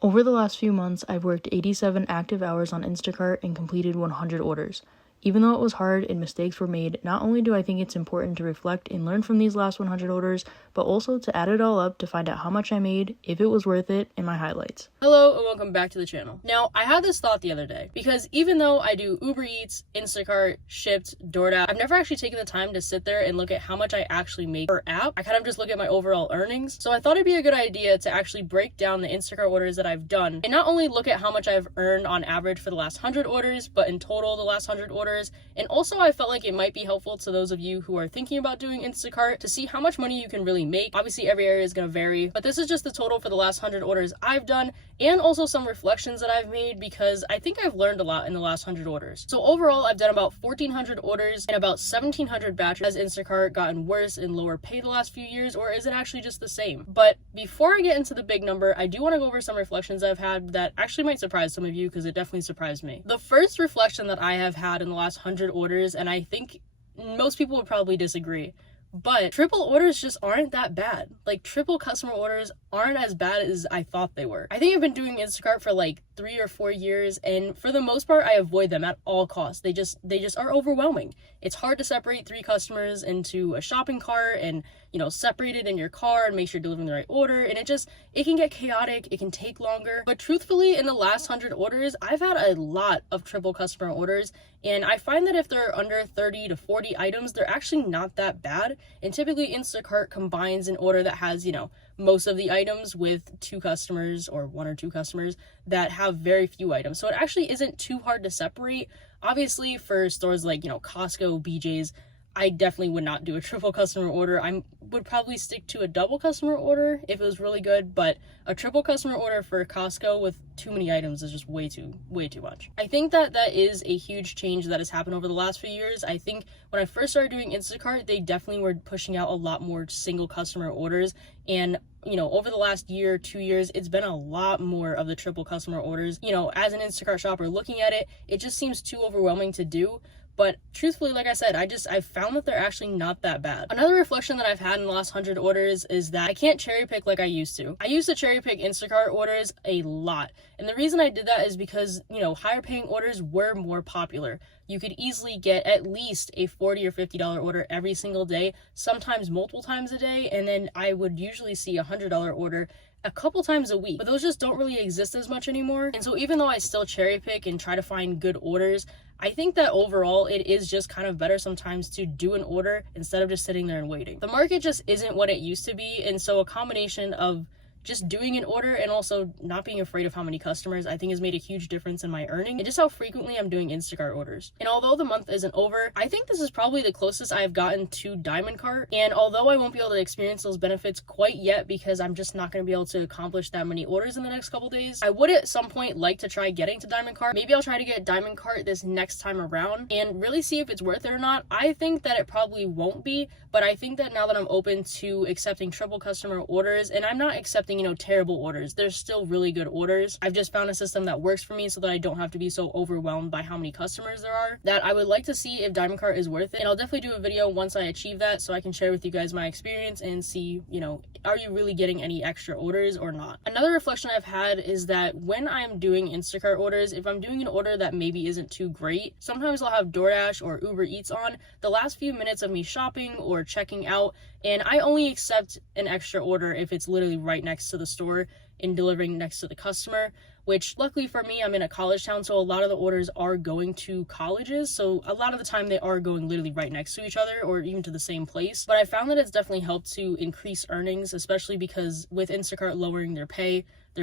Over the last few months, I've worked 87 active hours on Instacart and completed 100 orders. Even though it was hard and mistakes were made, not only do I think it's important to reflect and learn from these last 100 orders, but also to add it all up to find out how much I made, if it was worth it, and my highlights. Hello and welcome back to the channel. Now, I had this thought the other day, because even though I do Uber Eats, Instacart, Shipt, DoorDash, I've never actually taken the time to sit there and look at how much I actually make per app. I kind of just look at my overall earnings. So I thought it'd be a good idea to actually break down the Instacart orders that I've done, and not only look at how much I've earned on average for the last 100 orders, but in total the last 100 orders. And also I felt like it might be helpful to those of you who are thinking about doing Instacart to see how much money you can really make. Obviously every area is going to vary, but this is just the total for the last 100 orders I've done, and also some reflections that I've made, because I think I've learned a lot in the last 100 orders. So overall, I've done about 1,400 orders and about 1,700 batches. Has Instacart gotten worse and lower pay the last few years, or is it actually just the same? But before I get into the big number, I do want to go over some reflections I've had that actually might surprise some of you, because it definitely surprised me. The first reflection that I have had in the last 100 orders, and I think most people would probably disagree, but triple orders just aren't that bad. Like, triple customer orders aren't as bad as I thought they were. I think I've been doing Instacart for like 3 or 4 years, and for the most part I avoid them at all costs. They just are overwhelming. It's hard to separate 3 customers into a shopping cart and, you know, separate it in your car and make sure you're delivering the right order, and it can get chaotic, it can take longer. But truthfully, in the last 100 orders, I've had a lot of triple customer orders, and I find that if they're under 30 to 40 items, they're actually not that bad. And typically Instacart combines an order that has, you know, most of the items with 2 customers or 1 or 2 customers that have very few items. So it actually isn't too hard to separate. Obviously for stores like, you know, Costco, BJ's, I definitely would not do a triple customer order. I would probably stick to a double customer order if it was really good, but a triple customer order for Costco with too many items is just way too much. I think that is a huge change that has happened over the last few years. I think when I first started doing Instacart, they definitely were pushing out a lot more single customer orders, and you know, over the last year, 2 years, it's been a lot more of the triple customer orders. You know, as an Instacart shopper looking at it, it just seems too overwhelming to do. But truthfully, like I said, I found that they're actually not that bad. Another reflection that I've had in the last 100 orders is that I can't cherry pick like I used to. I used to cherry pick Instacart orders a lot. And the reason I did that is because, you know, higher paying orders were more popular. You could easily get at least a $40 or $50 order every single day, sometimes multiple times a day. And then I would usually see a $100 order a couple times a week, but those just don't really exist as much anymore. And so even though I still cherry pick and try to find good orders, I think that overall it is just kind of better sometimes to do an order instead of just sitting there and waiting. The market just isn't what it used to be, and so a combination of just doing an order and also not being afraid of how many customers, I think has made a huge difference in my earning and just how frequently I'm doing Instacart orders. And although the month isn't over, I think this is probably the closest I have gotten to Diamond Cart. And although I won't be able to experience those benefits quite yet because I'm just not going to be able to accomplish that many orders in the next couple days, I would at some point like to try getting to Diamond Cart. Maybe I'll try to get Diamond Cart this next time around and really see if it's worth it or not. I think that it probably won't be, but I think that now that I'm open to accepting triple customer orders, and I'm not accepting, you know, terrible orders, there's still really good orders. I've just found a system that works for me so that I don't have to be so overwhelmed by how many customers there are, that I would like to see if Diamond Cart is worth it. And I'll definitely do a video once I achieve that so I can share with you guys my experience and see, you know, are you really getting any extra orders or not? Another reflection I've had is that when I'm doing Instacart orders, if I'm doing an order that maybe isn't too great, sometimes I'll have DoorDash or Uber Eats on the last few minutes of me shopping or checking out, and I only accept an extra order if it's literally right next to the store and delivering next to the customer, which luckily for me, I'm in a college town, so a lot of the orders are going to colleges, so a lot of the time they are going literally right next to each other or even to the same place. But I found that it's definitely helped to increase earnings, especially because with Instacart lowering their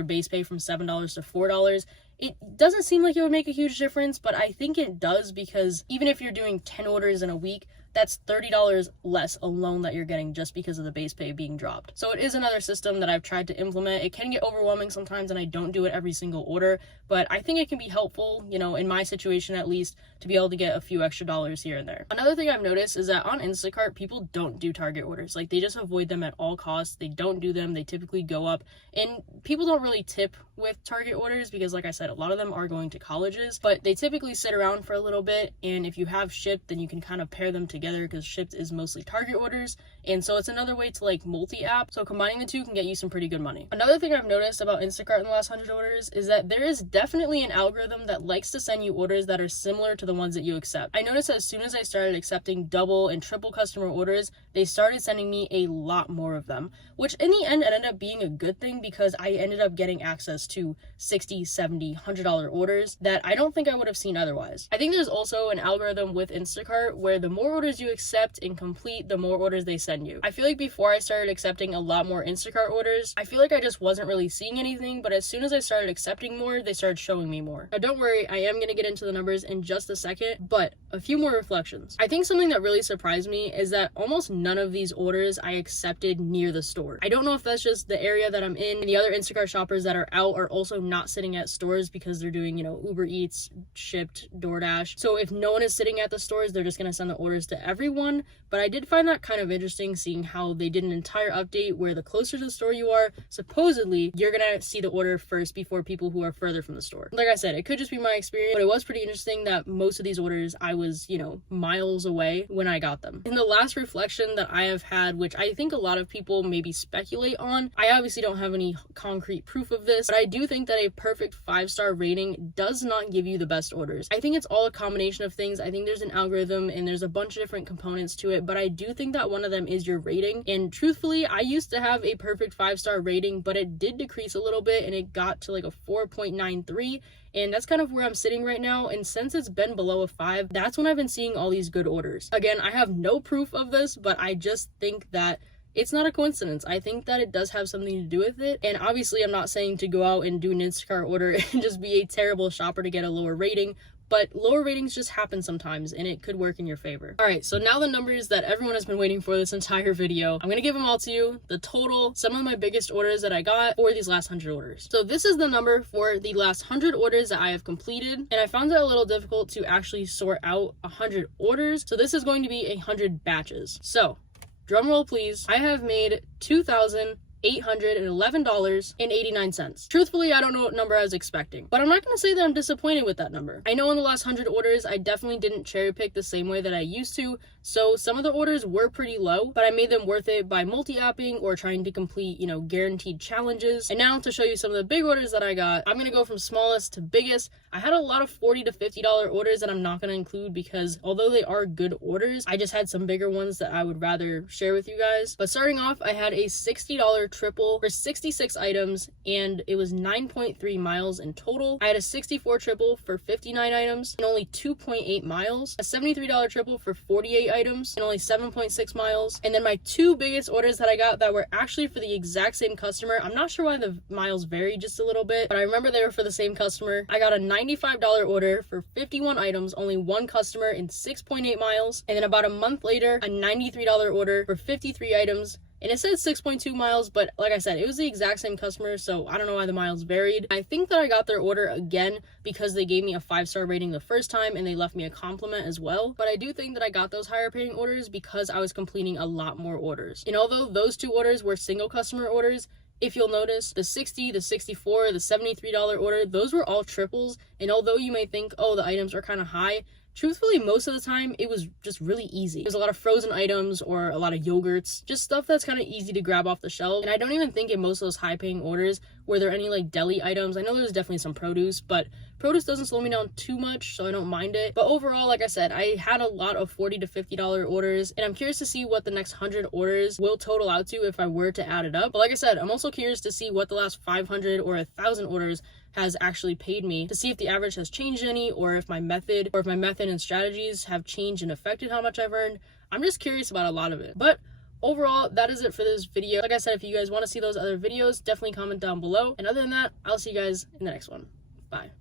base pay from $7 to $4, it doesn't seem like it would make a huge difference, but I think it does, because even if you're doing 10 orders in a week, that's $30 less alone that you're getting just because of the base pay being dropped. So it is another system that I've tried to implement. It can get overwhelming sometimes and I don't do it every single order, but I think it can be helpful, you know, in my situation at least, to be able to get a few extra dollars here and there. Another thing I've noticed is that on Instacart, people don't do Target orders. Like, they just avoid them at all costs. They don't do them. They typically go up, and people don't really tip with Target orders because, like I said, a lot of them are going to colleges, but they typically sit around for a little bit, and if you have Shipt, then you can kind of pair them together together because Shipt is mostly Target orders, and so it's another way to like multi-app, so combining the two can get you some pretty good money. Another thing I've noticed about Instacart in the last 100 orders is that there is definitely an algorithm that likes to send you orders that are similar to the ones that you accept. I noticed as soon as I started accepting double and triple customer orders, they started sending me a lot more of them, which in the end ended up being a good thing because I ended up getting access to $60, $70, $100 orders that I don't think I would have seen otherwise. I think there's also an algorithm with Instacart where the more orders you accept and complete, the more orders they send you. I feel like before I started accepting a lot more Instacart orders, I feel like I just wasn't really seeing anything, but as soon as I started accepting more, they started showing me more. Now don't worry, I am going to get into the numbers in just a second, but a few more reflections. I think something that really surprised me is that almost none of these orders I accepted near the store. I don't know if that's just the area that I'm in, and the other Instacart shoppers that are out are also not sitting at stores because they're doing, Uber Eats, Shipt, DoorDash. So if no one is sitting at the stores, they're just going to send the orders to everyone. But I did find that kind of interesting, seeing how they did an entire update where the closer to the store you are, supposedly you're going to see the order first before people who are further from the store. Like I said, it could just be my experience, but it was pretty interesting that most of these orders I was, miles away when I got them. And the last reflection that I have had, which I think a lot of people maybe speculate on, I obviously don't have any concrete proof of this, but I do think that a perfect 5-star rating does not give you the best orders. I think it's all a combination of things. I think there's an algorithm and there's a bunch of different components to it, but I do think that one of them is your rating. And truthfully, I used to have a perfect 5-star rating, but it did decrease a little bit and it got to like a 4.93. And that's kind of where I'm sitting right now. And since it's been below a 5, that's when I've been seeing all these good orders. Again, I have no proof of this, but I just think that it's not a coincidence. I think that it does have something to do with it. And obviously, I'm not saying to go out and do an Instacart order and just be a terrible shopper to get a lower rating, but lower ratings just happen sometimes and it could work in your favor. All right, so now the numbers that everyone has been waiting for this entire video. I'm gonna give them all to you, the total, some of my biggest orders that I got for these last 100 orders. So this is the number for the last 100 orders that I have completed, and I found it a little difficult to actually sort out 100 orders. So this is going to be 100 batches. So drum roll please. I have made $2,811.89. Truthfully, I don't know what number I was expecting, but I'm not going to say that I'm disappointed with that number. I know in the last 100 orders, I definitely didn't cherry pick the same way that I used to, so some of the orders were pretty low, but I made them worth it by multi-apping or trying to complete, guaranteed challenges. And now to show you some of the big orders that I got, I'm going to go from smallest to biggest. I had a lot of $40 to $50 orders that I'm not going to include because although they are good orders, I just had some bigger ones that I would rather share with you guys. But starting off, I had a $60 triple for 66 items and it was 9.3 miles in total. I had a 64 triple for 59 items and only 2.8 miles, a $73 triple for 48 items and only 7.6 miles. And then my two biggest orders that I got that were actually for the exact same customer, I'm not sure why the miles varied just a little bit, but I remember they were for the same customer. I got a $95 order for 51 items, only one customer and 6.8 miles. And then about a month later, a $93 order for 53 items, and it said 6.2 miles, but like I said, it was the exact same customer, so I don't know why the miles varied. I think that I got their order again because they gave me a 5-star rating the first time and they left me a compliment as well. But I do think that I got those higher paying orders because I was completing a lot more orders. And although those two orders were single customer orders, if you'll notice, the 60, the 64, the $73 order, those were all triples. And although you may think, oh, the items are kind of high, truthfully, most of the time, it was just really easy. There's a lot of frozen items or a lot of yogurts, just stuff that's kind of easy to grab off the shelf. And I don't even think in most of those high-paying orders were there any like deli items. I know there's definitely some produce, but produce doesn't slow me down too much, so I don't mind it. But overall, like I said, I had a lot of $40 to $50 orders, and I'm curious to see what the next 100 orders will total out to if I were to add it up. But like I said, I'm also curious to see what the last 500 or 1,000 orders has actually paid me, to see if the average has changed any, or if my method and strategies have changed and affected how much I've earned. I'm just curious about a lot of it. But overall, that is it for this video. Like I said, if you guys want to see those other videos, definitely comment down below. And other than that, I'll see you guys in the next one. Bye.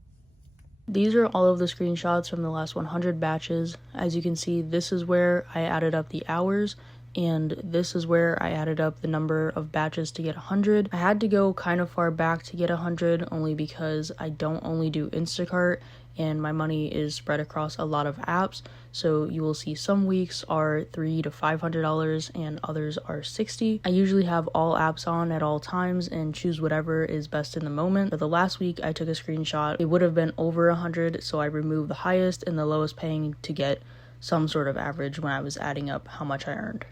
These are all of the screenshots from the last 100 batches. As you can see, this is where I added up the hours, and this is where I added up the number of batches to get 100. I had to go kind of far back to get 100 only because I don't only do Instacart and my money is spread across a lot of apps. So you will see some weeks are $300 to $500 and others are $60. I usually have all apps on at all times and choose whatever is best in the moment. But the last week I took a screenshot, it would have been over 100, so I removed the highest and the lowest paying to get some sort of average when I was adding up how much I earned.